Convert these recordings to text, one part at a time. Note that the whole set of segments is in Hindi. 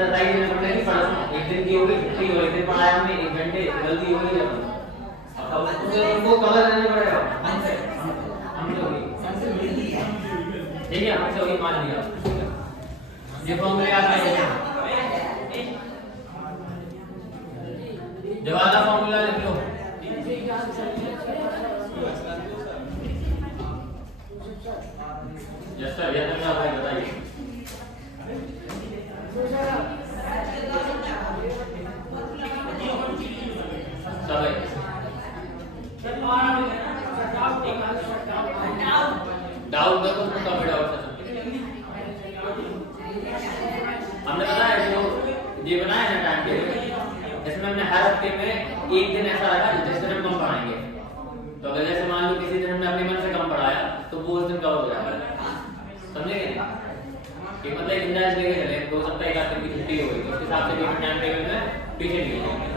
एक्सरसाइज में हमने की परसों एक दिन की होगी छुट्टी हो एक दिन पढ़ाया हमने 1 घंटे गलती हो गई अब उनको कवर करना पड़ेगा हमसे होगी ठीक है हमसे होगी मान लिया ये फॉर्मूले आता है जब वाला फॉर्मूला लिख लो यस सर ये तो भाई बताइए डाउट देखो उसमें कब डाउट हमने बताया जो ये बनाया है टाइम टेबल इसमें हमने हर हफ्ते में एक दिन ऐसा रखा जिस दिन हम कम पढ़ाएंगे तो अगर जैसे मान लो किसी दिन हमने अपने मन से कम पढ़ाया तो वो उस दिन कवर हो जाएगा समझे कि मतलब एक अंदाज लेके चले हो सकता है एक आध दिन की छुट्टी हो गई तो उसके हिसाब से टाइम टेबल में पीछे नहीं जाएंगे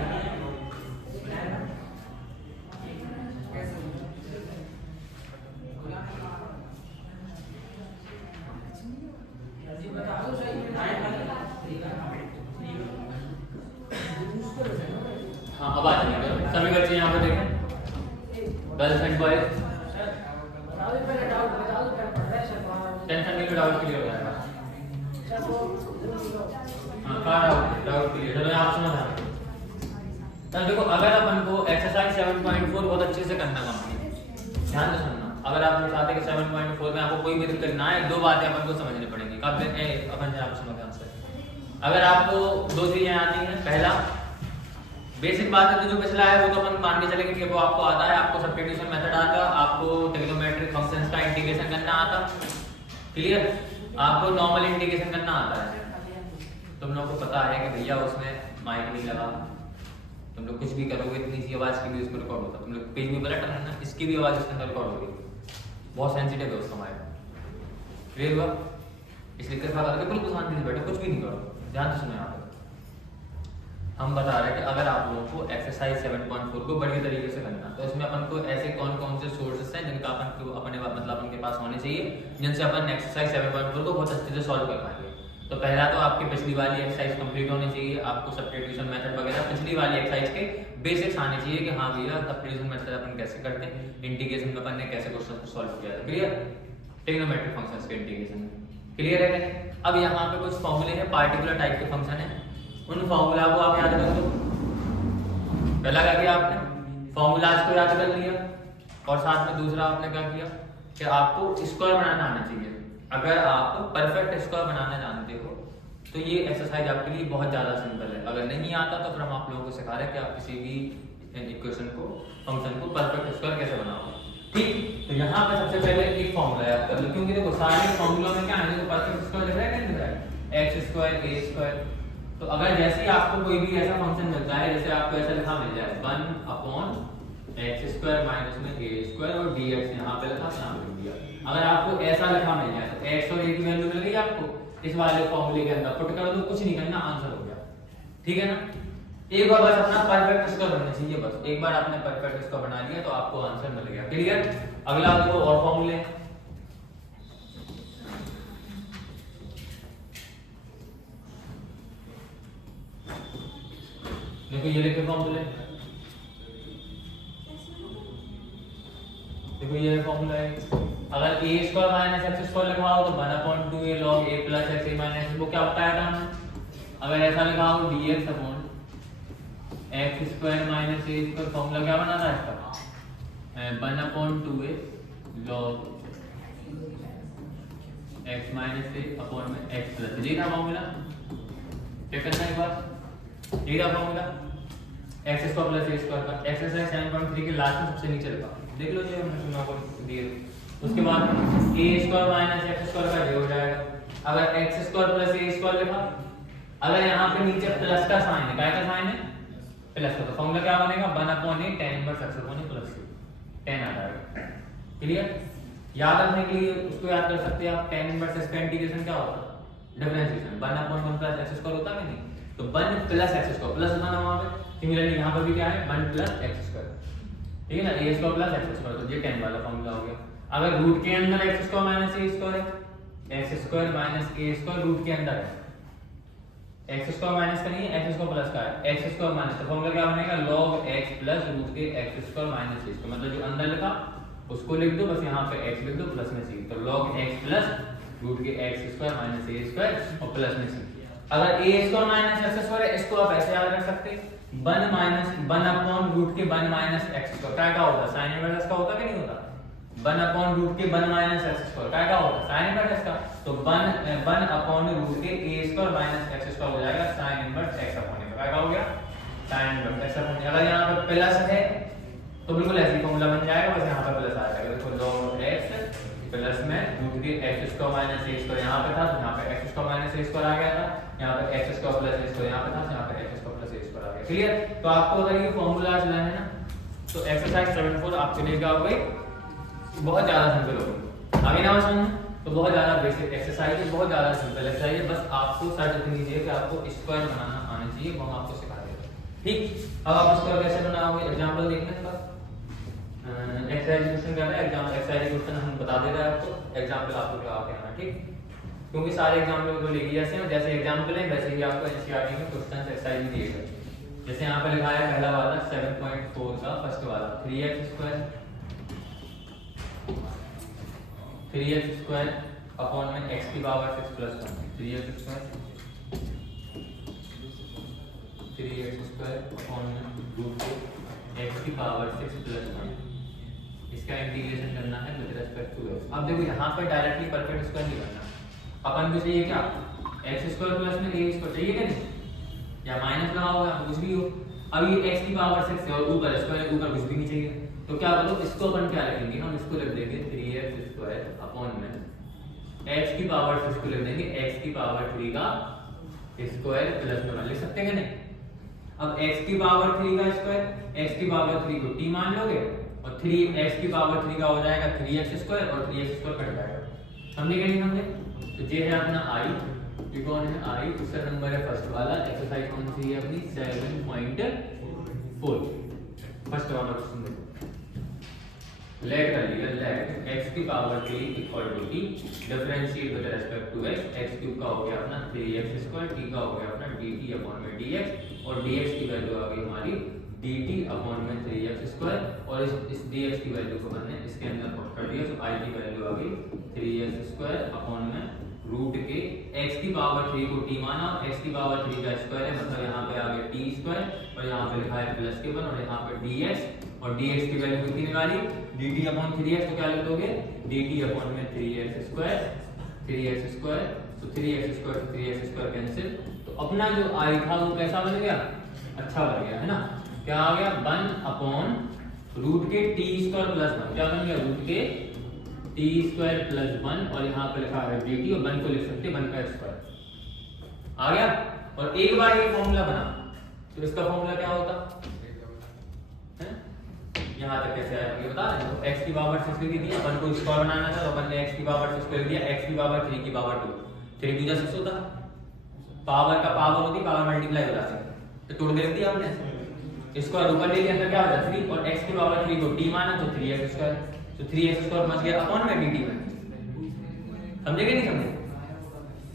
हाँ अब आ जाएंगे सभी बच्चे यहाँ पे देखें गर्ल्स एंड बॉयज टेंशन नहीं डाउट क्लियर हो जाएगा हाँ डाउट क्लियर चलो आप समझ आ तो देखो अगर अपन को एक्सरसाइज 7.4 बहुत अच्छे से करना कंप्लीट ध्यान से सुनना अगर आप चाहते हैं कि 7.4 में आपको कोई भी दिक्कत ना आए दो बातें अपन को समझनी पड़ेंगी कब अपन आप समझ अगर आपको दो चीजें आती हैं पहला बेसिक बात है तो जो पिछला है वो तो अपन मान के चलेंगे कि वो आपको आता है आपको सब्स्टिट्यूशन मेथड आता आपको ट्रिग्नोमेट्रिक फंक्शंस का इंटीग्रेशन करना आता क्लियर आपको नॉर्मल इंटीग्रेशन करना आता है तुम लोग को पता है कि भैया उसमें माइक नहीं लगा तुम लोग कुछ भी करोगे इतनी सी आवाज की भी उसमें रिकॉर्ड होता तुम लोग पेज में पलट रहे हैं ना इसकी भी आवाज उसके अंदर रिकॉर्ड होगी बहुत सेंसिटिव है उसका माइक क्लियर हुआ इसलिए कृपया करके बिल्कुल शांति से बैठो कुछ भी नहीं करो ध्यान से सुनो यहाँ पर हम बता रहे हैं कि अगर आप लोगों को एक्सरसाइज 7.4 को बढ़िया तरीके से करना तो इसमें अपन को ऐसे कौन कौन से सोर्सेस हैं जिनका अपन को अपने मतलब अपन के पास होने चाहिए जिनसे अपन एक्सरसाइज 7.4 को बहुत अच्छे से सॉल्व कर पाएंगे तो पहला तो आपकी पिछली वाली एक्सरसाइज कंप्लीट होनी चाहिए आपको सब्स्टिट्यूशन मेथड वगैरह पिछली वाली एक्सरसाइज के बेसिक्स आने चाहिए कि हाँ भैया सब्स्टिट्यूशन मेथड अपन कैसे करते हैं इंटीग्रेशन में अपन ने कैसे क्वेश्चन को सॉल्व किया था क्लियर ट्रिग्नोमेट्रिक फंक्शंस के इंटीग्रेशन क्लियर है अब यहाँ पे कुछ फॉर्मूले हैं पार्टिकुलर टाइप के फंक्शन है उन फॉर्मूला को आप याद कर लो पहला क्या किया आपने फॉर्मूलाज को याद कर लिया और साथ में दूसरा आपने क्या किया कि आपको स्क्वायर बनाना आना चाहिए अगर आप परफेक्ट स्क्वायर बनाना जानते हो तो ये एक्सरसाइज आपके लिए बहुत ज़्यादा सिंपल है अगर नहीं आता तो फिर हम आप लोगों को सिखा रहे हैं कि आप किसी भी इक्वेशन को फंक्शन को परफेक्ट स्क्वायर कैसे बनाओ ठीक तो यहाँ पे सबसे पहले एक फॉर्मूला याद कर लो क्योंकि देखो सारे फॉर्मूलों में क्या है जो परफेक्ट स्क्वायर लिख रहा है क्या लिख रहा है एक्स स्क्वायर ए स्क्वायर तो अगर जैसे ही आपको कोई भी ऐसा फंक्शन मिलता है जैसे आपको ऐसा लिखा मिल जाए 1/x² माइनस में a स्क्वायर और dx यहाँ पे लिखा यहाँ पे लिख दिया अगर आपको ऐसा लिखा मिल जाए तो x और a की वैल्यू मिल गई आपको इस वाले फॉर्मूले के अंदर पुट कर दो कुछ नहीं करना आंसर हो गया ठीक है ना एक बार बस अपना परफेक्ट स्क्वायर बनना चाहिए बस एक बार आपने परफेक्ट स्क्वायर बना लिया तो आपको आंसर मिल गया क्लियर अगला देखो और फॉर्मूले देखो ये लिखे फॉर्मूले देखो ये फॉर्मूला है अगर a square minus x square लिखा हो तो 1/2a log a plus x a minus वो क्या बताया था हमने अगर ऐसा लिखा हो dx upon x square minus a square formula क्या बना था इसका 1/2a log x minus a upon में x प्लस ये था फॉर्मूला चेक करना एक बार ये था formula x square plus a square का एक्सरसाइज 7.3 के लास्ट में सबसे नीचे लिखा देख लो जो हमने सुना को दिए उसके बाद a square minus x square का ये हो जाएगा अगर x square plus a square लिखा अगर यहाँ पे नीचे प्लस का साइन है क्या का साइन है प्लस का तो फॉर्मूला क्या बनेगा 1/a tan inverse x upon plus 10 आ जाएगा क्लियर याद रखने के लिए उसको याद कर सकते हैं आप tan इनवर्स x का इंटीग्रेशन क्या होता है डिफरेंशिएशन 1/1 प्लस x स्क्वायर होता है नहीं तो 1 प्लस x स्क्वायर प्लस होता है वहां पे सिमिलरली यहाँ पर भी क्या है 1 प्लस x स्क्वायर ठीक है ना a square plus x square तो ये 10 वाला फॉर्मूला हो गया अगर रूट के अंदर x square minus a square है x square minus a square root के अंदर है एक्स स्क्वायर माइनस का नहीं है, एक्स स्क्वायर प्लस का है, एक्स स्क्वायर माइनस का फॉर्मूला क्या बनेगा, log x प्लस रूट के x square minus a square, मतलब जो अंदर लिखा उसको लिख दो, बस यहाँ पे x लिख दो प्लस में c, तो log x प्लस रूट के x square minus a square और प्लस में c। अगर a square minus x square है, इसको आप ऐसे याद रख सकते हैं 1 माइनस 1 अपॉन रूट के 1 माइनस x स्क्वायर, क्या होता है साइन इनवर्स का होता है कि नहीं होता, 1 अपॉन रूट के 1 माइनस x स्क्वायर क्या होता है साइन इनवर्स का, तो 1 अपॉन रूट के a square minus x square हो जाएगा sine inverse x upon a, क्या हो गया sine inverse x upon a। अगर यहाँ पे प्लस है तो बिल्कुल ऐसे ही फॉर्मूला बन जाएगा, बस यहाँ पे प्लस आ जाएगा, देखो log x प्लस में रूट के x square minus a square यहाँ पे था, तो यहाँ पे x square minus a square आ गया था, यहाँ पे x square plus a square यहाँ पे था, तो यहाँ पे x square plus a square आ गया। क्लियर? तो आपको अगर ये फॉर्मूला चलाना है ना, तो एक्सरसाइज 74 आपके लिए क्या हो गई, बहुत ज्यादा सिंपल हो गई। आगे ना समझ, तो बहुत ज्यादा बेसिक एक्सरसाइज है, बहुत ज्यादा सिंपल एक्सरसाइज है, बस आपको शर्त इतनी चाहिए कि आपको स्क्वायर बनाना आना चाहिए, वो हम आपको सिखा देंगे। ठीक, अब आप स्क्वायर कैसे बनाओगे, एग्जांपल देखते हैं। एक्सरसाइज क्वेश्चन क्या है, एग्जाम एक्सरसाइज क्वेश्चन हम बता दे रहे हैं आपको, एग्जांपल आपको लगा के आना। ठीक, क्योंकि सारे एग्जांपल को लेके जैसे हैं, जैसे एग्जांपल है वैसे ही आपको एनसीईआरटी में क्वेश्चन एक्सरसाइज दिए गए। जैसे यहाँ पे लिखा है पहला वाला 7.4 का फर्स्ट वाला 3x स्क्वायर अपॉन में x की power 6 plus 1, 3x square upon में रूट x की पावर 6 प्लस 1, इसका इंटीग्रेशन करना है विद रिस्पेक्ट टू x। अब देखो यहाँ पे डायरेक्टली परफेक्ट स्क्वायर नहीं करना, अपन को चाहिए क्या, x स्क्वायर प्लस में a स्क्वायर चाहिए क्या नहीं, या माइनस लगा होगा कुछ भी हो। अब ये x की पावर 6 है और ऊपर स्क्वायर, ऊपर कुछ भी नहीं चाहिए, तो क्या करो इसको अपन क्या रखेंगे, हम इसको रख देंगे 3x स्क्वायर अपॉन में x की पावर 6 को लिख देंगे x की पावर 3 का स्क्वायर प्लस में 1 लिख सकते हैं नहीं। अब x की पावर 3 का स्क्वायर, x की पावर 3 को t मान लोगे और 3x की पावर 3 का हो जाएगा 3x स्क्वायर और 3x स्क्वायर कट जाएगा। समझे कि नहीं समझे? तो ये है अपना i, ये कौन है i, दूसरा नंबर है फर्स्ट वाला। एक्सरसाइज कौन सी है अपनी 7.4 फर्स्ट वाला क्वेश्चन देखो। लेट कर लिया, लेट x की power 3 equal to t differentiate with respect to x, x cube का हो गया अपना 3x स्क्वायर, t का हो गया अपना dt अपॉन में dx और dx की वैल्यू आ गई हमारी dt अपॉन में 3x स्क्वायर और इस dx की वैल्यू को हमने इसके अंदर पुट कर दिया, तो i की वैल्यू आ गई 3x स्क्वायर अपॉन में रूट के x की पावर 3 को t माना और x की पावर 3 का स्क्वायर है, मतलब यहाँ पे आ गया t स्क्वायर और यहाँ पे लिखा है प्लस के 1 और यहाँ पे dx और dx की वैल्यू कितनी निकाली dt अपॉन 3x, तो क्या लिख दोगे dt अपॉन में 3x स्क्वायर, तो 3x स्क्वायर कैंसिल, तो अपना जो i था वो कैसा बन गया, अच्छा बन गया है ना। क्या आ गया 1 अपॉन रूट के t स्क्वायर प्लस 1, क्या बन गया रूट के t स्क्वायर प्लस 1 और यहाँ पे लिखा है dt और 1 को लिख सकते हैं 1 का स्क्वायर आ गया। और एक बार ये फॉर्मूला बना तो इसका फॉर्मूला क्या होता है, यहाँ तक कैसे आया ये बता रहे हैं। x की पावर 6 लिख दिया, 1 को स्क्वायर बनाना था तो अपन ने x की पावर 6 को लिख दिया, x की पावर 3 की पावर 2, 3 2 6 होता, पावर का पावर होती पावर मल्टीप्लाई हो जाती है, तो तोड़ के लिख दिया हमने, इसको ऊपर ले लिया तो क्या हो जाता 3 और x की पावर 3 को t माना तो 3x स्क्वायर, तो 3x स्क्वायर बच गया अपॉन में dt में। समझे कि नहीं समझे,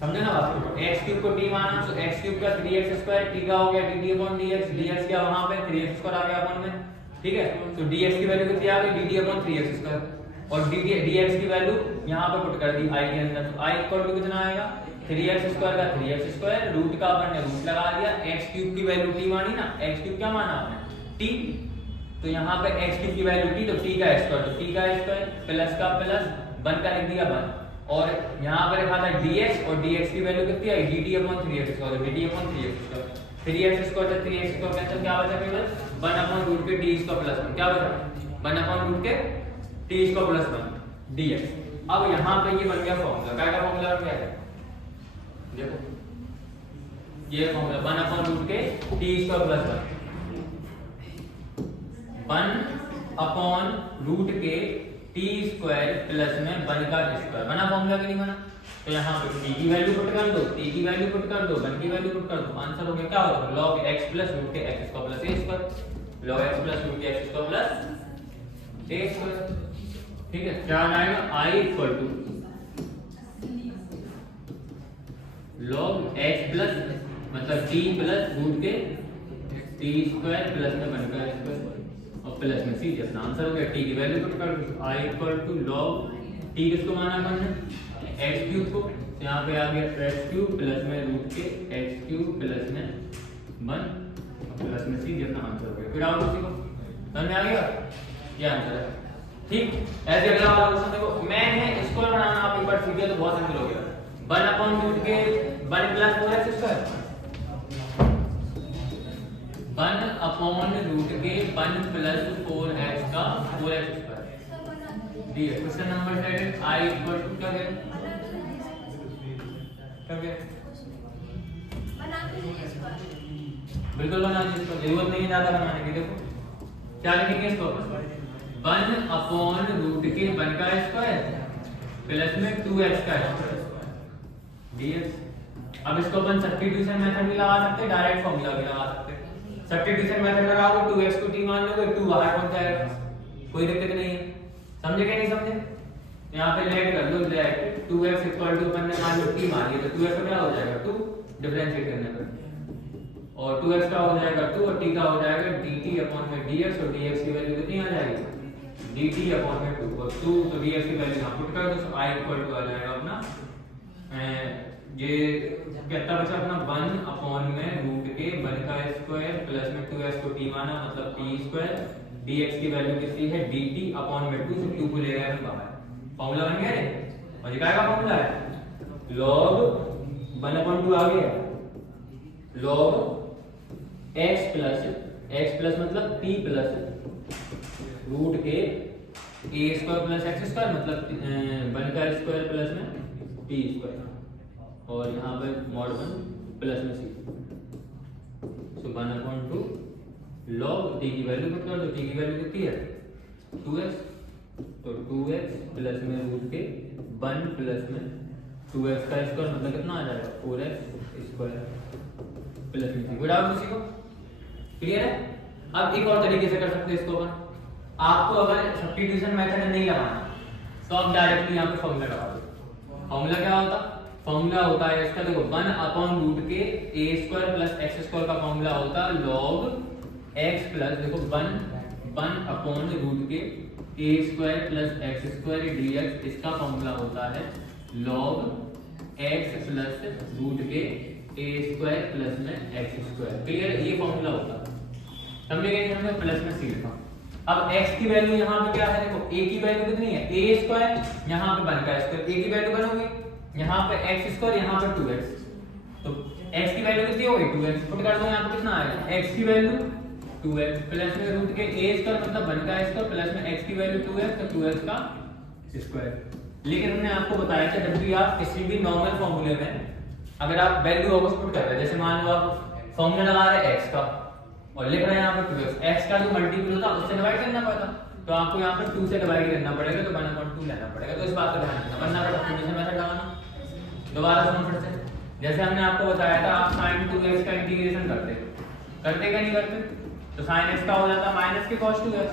समझे ना बात को। x क्यूब को t माना तो x क्यूब का 3x स्क्वायर, t का हो गया dt अपॉन dx, dx क्या वहां पे 3x स्क्वायर आ गया अपॉन में, ठीक है। तो dx की वैल्यू कितनी आ गई dt अपॉन 3x स्क्वायर और dx की वैल्यू यहां पे पुट कर दी i के अंदर, तो i इक्वल टू कितना आएगा 3x स्क्वायर का 3x स्क्वायर, रूट का अपन ने रूट लगा दिया, x क्यूब की वैल्यू t मानी ना, x क्यूब क्या माना आपने t, तो यहाँ पे x क्यूब की वैल्यू t, तो t का स्क्वायर, तो t का स्क्वायर प्लस का प्लस 1 का लिख दिया 1 और यहाँ पे लिखा था dx और dx की वैल्यू कितनी आई dt upon 3x square, dt upon 3x square, 3x square से 3x स्क्वायर कैंसिल, क्या बचा केवल 1 अपॉन रूट के t स्क्वायर प्लस 1, क्या बचा 1 अपॉन रूट के t स्क्वायर प्लस 1 dx। अब यहाँ पे ये बन गया फॉर्मूला, क्या फॉर्मूला बन गया है देखो ये फॉर्मूला 1 अपॉन रूट के t square plus 1 upon root के t स्क्वायर प्लस में 1 का स्क्वायर, बना फॉर्मूला कि नहीं बना। तो यहाँ पे t की वैल्यू पुट कर दो, t की वैल्यू पुट कर दो, 1 की वैल्यू पुट कर दो, आंसर हो गया क्या होगा log x प्लस रूट के x square plus a square, log x plus root के x square plus a square, ठीक है। क्या आएगा i equal to log x plus मतलब टी प्लस रूट के टी स्क्वायर प्लस में 1 का स्क्वायर और प्लस में सी। अपना आंसर हो गया। टी की वैल्यू पुट कर दो, आई इक्वल टू लॉग टी किसको माना अपन ने एक्स क्यूब को, तो यहाँ पे आ गया एक्स क्यूब प्लस में रूट के एक्स क्यूब प्लस में 1 प्लस में सी। अपना आंसर हो गया। फिर आओ उसी को समझ में आ गया, ये आंसर है। ठीक, ऐसे अगला वाला क्वेश्चन देखो, मैन है इसको बनाना आप एक बार सीख गए तो बहुत सिंपल हो गया। 1 अपॉन रूट के 1 plus 4x square, 1 upon root के 1 प्लस 4x का 4x square d. Question number 7 i equal to क्या है, बिल्कुल बना दीजिए, इसको जरूरत नहीं है ज्यादा बनाने की। देखो क्या लिखेंगे इसको, 1 अपॉन रूट के 1 का स्क्वायर प्लस में 2x का स्क्वायर dx। अब इसको अपन सब्स्टिट्यूशन मेथड भी लगा सकते हैं, डायरेक्ट फॉर्मूला भी लगा सकते हैं। सब्स्टिट्यूशन मेथड लगाओगे 2x को t मान लोगे, 2 बाहर पहुंच जाएगा, कोई दिक्कत नहीं है। समझे क्या नहीं समझे, यहाँ पे लेट कर लो, लेट 2x इक्वल टू अपन ने मान लो t मान लिया तो 2x क्या हो जाएगा 2 डिफरेंशिएट करने पर, और 2x का हो जाएगा 2 और t का हो जाएगा dt अपॉन में dx, और dx की वैल्यू कितनी आ जाएगी dt अपॉन में 2 और 2, तो dx की वैल्यू यहां पुट कर दो, तो i इक्वल टू आ जाएगा अपना ये कितना बचा अपना 1 अपॉन में रूट के 1 का स्क्वायर प्लस में 2x को t माना मतलब t स्क्वायर, dx की वैल्यू कितनी है dt अपॉन में 2 से 2 को ले गए हम बाहर, फार्मूला बन गया रे। और ये क्या का फार्मूला है, log 1/2 आ गया, log x प्लस मतलब p प्लस रूट के a square plus x square मतलब 1 का स्क्वायर प्लस में p स्क्वायर, और यहाँ पे mod 1 प्लस में c, सो 1/2 log t की वैल्यू पुट कर दो, t की वैल्यू कितनी है 2x, तो 2x प्लस में रूट के 1 प्लस में 2x का स्क्वायर मतलब कितना आ जाएगा 4x स्क्वायर प्लस में c। विदाउट उसी को क्लियर है। अब एक और तरीके से कर सकते हैं इसको अपन, आपको अगर सब्स्टिट्यूशन मेथड नहीं लगाना तो आप डायरेक्टली यहाँ पे फॉर्मूला लगा दो। फॉर्मूला क्या होता, फॉर्मूला होता है इसका देखो 1 अपॉन रूट के a square plus x square का फॉर्मूला होता है log x प्लस देखो 1 अपॉन रूट के a square plus x square dx, इसका फॉर्मूला होता है log x प्लस रूट के a स्क्वायर प्लस में x स्क्वायर। क्लियर, ये फॉर्मूला होता है, समझे नहीं हमने प्लस में c लिखा। अब x की वैल्यू यहाँ पे क्या है देखो, a की वैल्यू कितनी है a स्क्वायर, यहाँ पे 1 का स्क्वायर, a की वैल्यू बनोगे यहाँ पे x स्क्वायर यहाँ पे 2x, तो x की वैल्यू कितनी होगी 2x, पुट कर दो यहाँ पे कितना आएगा x की वैल्यू 2x प्लस में रूट के a स्क्वायर मतलब 1 का स्क्वायर प्लस में x की वैल्यू 2x, तो 2x का स्क्वायर। लेकिन हमने आपको बताया था जब भी आप किसी भी नॉर्मल फॉर्मूले में अगर आप वैल्यू वापस पुट कर रहे हैं, जैसे मान लो आप फॉर्मूला लगा रहे हैं x का और लिख रहे हैं यहाँ पे 2x, x का जो मल्टीपल होता है उससे डिवाइड करना पड़ता, तो आपको यहाँ पे 2 से डिवाइड करना पड़ेगा, तो 1/2 लेना पड़ेगा। तो इस बात का ध्यान रखना, वरना अगर सब्स्टिट्यूशन मेथड लगाना। दोबारा सुनो फिर से, जैसे हमने आपको बताया था आप sin 2x का इंटीग्रेशन करते क्या नहीं करते, तो sin x का हो जाता माइनस के cos 2x,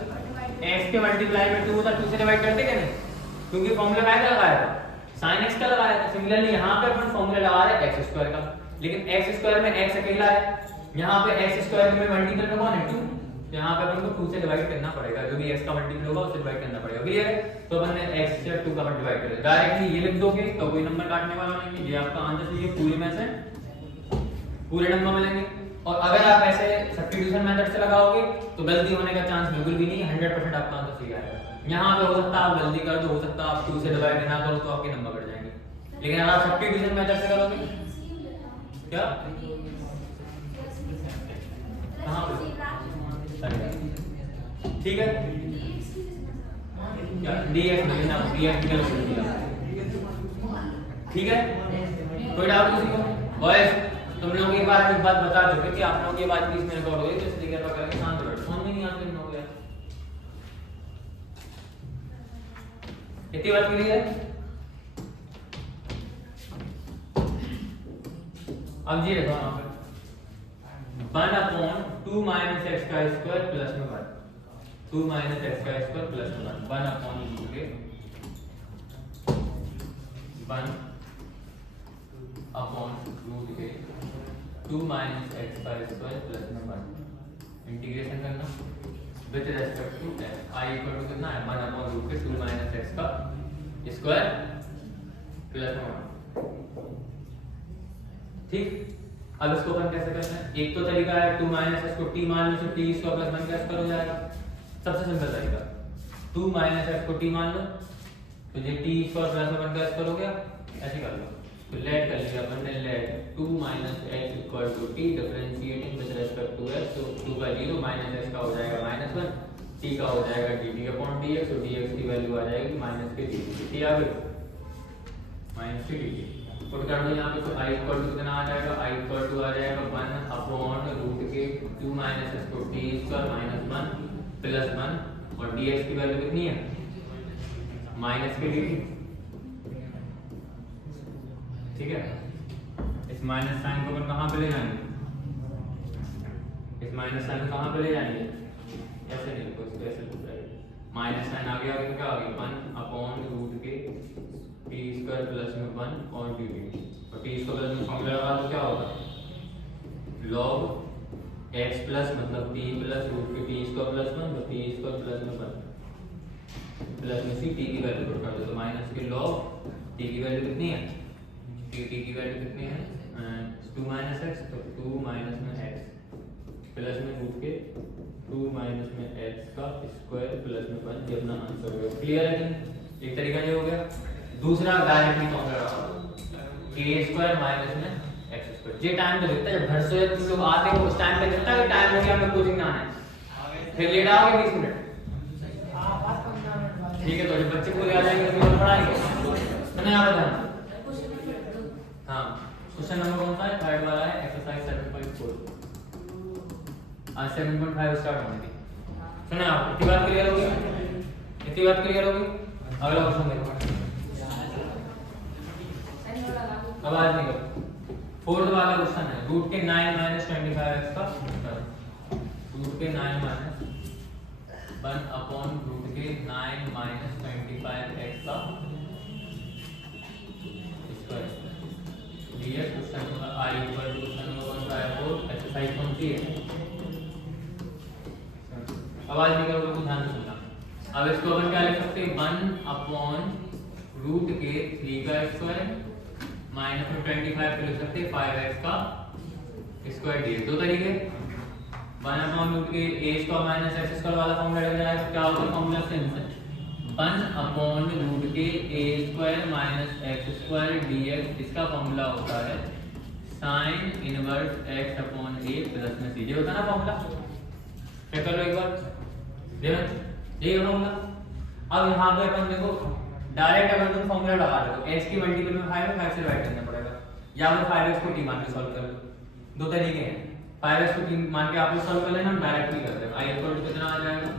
x के मल्टीप्लाई में 2 होता 2 से डिवाइड करते क्या नहीं, क्योंकि फॉर्मूला क्या लगाया था sin x का लगाया था। सिमिलरली यहाँ पे अपन फॉर्मूला लगा रहे हैं x स्क्वायर का, लेकिन x स्क्वायर में x अकेला है, यहाँ पे x स्क्वायर में मल्टीपल में कौन है 2, यहाँ पे अपन को 2 से डिवाइड करना पड़ेगा, जो भी x का मल्टीपल होगा उससे डिवाइड करना पड़ेगा। क्लियर है, तो अपन ने x से 2 का डिवाइड कर दिया, डायरेक्टली ये लिख दोगे तो कोई नंबर काटने वाला नहीं है, ये आपका आंसर चाहिए पूरे में से पूरे नंबर मिलेंगे। और अगर आप ऐसे सब्स्टिट्यूशन मेथड से लगाओगे तो गलती होने का चांस बिल्कुल भी नहीं है, 100% आपका आंसर सही आएगा। यहाँ पे हो सकता है आप गलती कर दो, हो सकता है आप 2 से डिवाइड ना करो तो आपके नंबर कट जाएंगे, लेकिन अगर आप सब्स्टिट्यूशन मेथड से करोगे क्या ठीक है क्या dx नहीं ना dx की गलती दिया, ठीक है। कोई डाउट किसी को? बॉयज तुम लोग एक बात बता चुके कि आप लोग ये बात की इसमें रिकॉर्ड हो गई, तो इसलिए क्या करेंगे शांत बैठो, समझ में नहीं आते इन हो गया इतनी बात क्लियर है। अब ये देखो यहाँ पे 1/2 माइनस x का स्क्वायर प्लस में 1, 2 माइनस x का स्क्वायर प्लस में 1, 1/2 के 1/√के 2 माइनस एक्स का स्क्वायर प्लस में 1 इंटीग्रेशन करना with respect to x i equal to कितना है 1 अपॉन रूट के 2 माइनस एक्स का स्क्वायर प्लस में 1। ठीक, अब इसको अपन कैसे करते हैं? एक तो तरीका है 2 माइनस एक्स को t मान लो, t स्क्वायर प्लस 1 का स्क्वायर हो जाएगा। सबसे सिंपल तरीका 2 माइनस एक्स को t मान लो तो ये t स्क्वायर प्लस 1 का स्क्वायर हो गया। ऐसे कर लो तो लेट कर लिया अपन ने, let 2 minus x equal to t differentiating with respect to x, तो 2 का 0 माइनस एक्स का हो जाएगा माइनस 1, t का हो जाएगा dt अपॉन dx, तो dx की वैल्यू आ जाएगी माइनस के dt, t आ गई माइनस के dt। पुट कर दो यहाँ पे तो i इक्वल टू कितना आ जाएगा, i इक्वल टू आ जाएगा 1 अपॉन रूट के 2 माइनस एक्स को t स्क्वायर माइनस 1 प्लस 1 और dx की वैल्यू कितनी है माइनस के dt। ठीक है, इस माइनस साइन को अपन कहाँ पे ले जाएंगे, इस माइनस साइन को कहाँ पे ले जाएंगे, ऐसे नहीं लिखो इसको, ऐसे लिखो राइट। माइनस साइन आ गया, क्या आ गया 1 अपॉन रूट के टी स्क्वायर प्लस में 1 और dt, और टी स्क्वायर प्लस में फॉर्मूला लगा तो क्या होगा log x प्लस मतलब t प्लस रूट के टी स्क्वायर प्लस 1 तो टी स्क्वायर प्लस में 1 प्लस में सी, टी की वैल्यू पुट कर दो तो माइनस के log t की वैल्यू कितनी है, टी की वैल्यू कितनी है 2 माइनस एक्स, तो 2 माइनस में x प्लस में रूट के 2 माइनस में x का स्क्वायर प्लस में 1, ये अपना आंसर हो गया। क्लियर है कि एक तरीका ये हो गया। दूसरा डायरेक्टली फॉर्मूला लगा a स्क्वायर माइनस में x स्क्वायर। ये टाइम तो दिखता है जब घर से तुम लोग आते हो उस टाइम पे दिखता है कि टाइम हो गया हमें कोचिंग जाना है, फिर लेट आओगे 20 मिनट। ठीक है, तो जब बच्चे पूरे आ जाएंगे तो पढ़ाएंगे तो नहीं आ बताना। हाँ, क्वेश्चन नंबर कौन सा है, थर्ड वाला है, एक्सरसाइज 7.4। आज 7.5 स्टार्ट होने की। सुने आप, इतनी बात क्लियर होगी, इतनी बात क्लियर होगी। अगला क्वेश्चन देखो, आवाज नहीं करो। फोर्थ वाला क्वेश्चन है रूट के 9 माइनस 25x का रूट के 9 माइनस 1 अपॉन रूट के 9 माइनस 25x का स्क्वायर। ये question number i equal to question number 154, exercise कौन सी है? आवाज नहीं करोगे तो ध्यान से सुनना। अब इसको अपन क्या लिख सकते हैं 1 अपॉन रूट के 3 का स्क्वायर माइनस में 25 को लिख सकते हैं 5x का स्क्वायर dx। दो तरीके 1 अपॉन रूट के a square minus x square वाला फॉर्मूला लग जाएगा, क्या होगा फॉर्मूला सेम 1 अपॉन रूट के a square minus x square dx, इसका फॉर्मूला होता है sin inverse x upon a plus में c। ये होता है ना फॉर्मूला, चेक कर लो एक बार, ये फॉर्मूला। अब यहाँ पे अपन देखो डायरेक्ट अगर तुम फॉर्मूला लगा रहे हो x की मल्टीपल में 5 है, 5 से डिवाइड करना पड़ेगा, या फिर 5x को t मान के सॉल्व कर लो। दो तरीके हैं, 5x को t मान के आप लोग सॉल्व कर लेना, हम डायरेक्ट भी करते हैं। i इक्वल टू कितना आ जाएगा,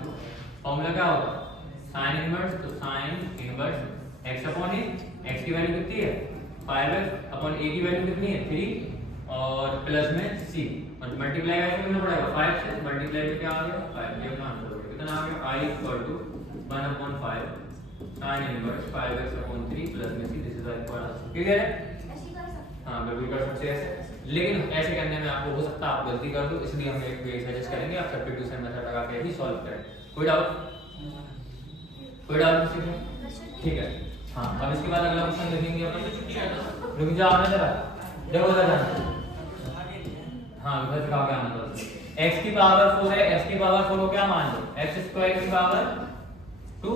फॉर्मूला क्या होगा sin इनवर्स, तो sin inverse x upon a, x की वैल्यू कितनी है 5x अपॉन a की वैल्यू कितनी है 3 और प्लस में c, और मल्टीप्लाई कैसे करना पड़ेगा 5 से, मल्टीप्लाई में क्या आ गया 5, ये अपना आंसर हो गया। कितना आ गया i equal to 1 upon 5 sin inverse 5x upon 3 plus में c, this is our answer. Clear है? हां बिल्कुल कर सकते हैं, लेकिन ऐसे करने में आपको हो सकता है आप गलती कर दो, इसलिए हम एक वे सजेस्ट करेंगे आप सब्स्टिट्यूशन मेथड लगा के ही सॉल्व करें। कोई डाउट किसी को? ठीक है, हां अब इसके बाद अगला क्वेश्चन देखेंगे अपन। रुक जाओ ना जरा, देखो जरा, हां इधर दिखाओ क्या आना था। x की पावर 4 है, x की पावर 4 को क्या मान लो x स्क्वायर की पावर 2,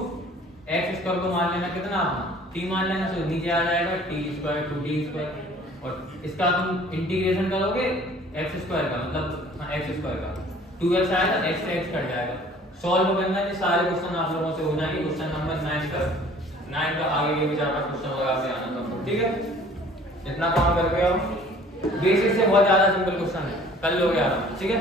x स्क्वायर को मान लेना कितना आपने t मान लेना, तो नीचे आ जाएगा t स्क्वायर 2t स्क्वायर, और इसका तुम इंटीग्रेशन करोगे x स्क्वायर का मतलब x स्क्वायर का 2x आएगा, x से x कट जाएगा। सॉल्व करना है, सारे क्वेश्चन आप लोगों से हो जाएंगे। क्वेश्चन नंबर 9 का आगे के भी 4-5 क्वेश्चन लगा के आना था, ठीक है? इतना काम करके आओ, बेसिक से बहुत ज्यादा सिंपल क्वेश्चन है, कर लोगे आराम, ठीक है?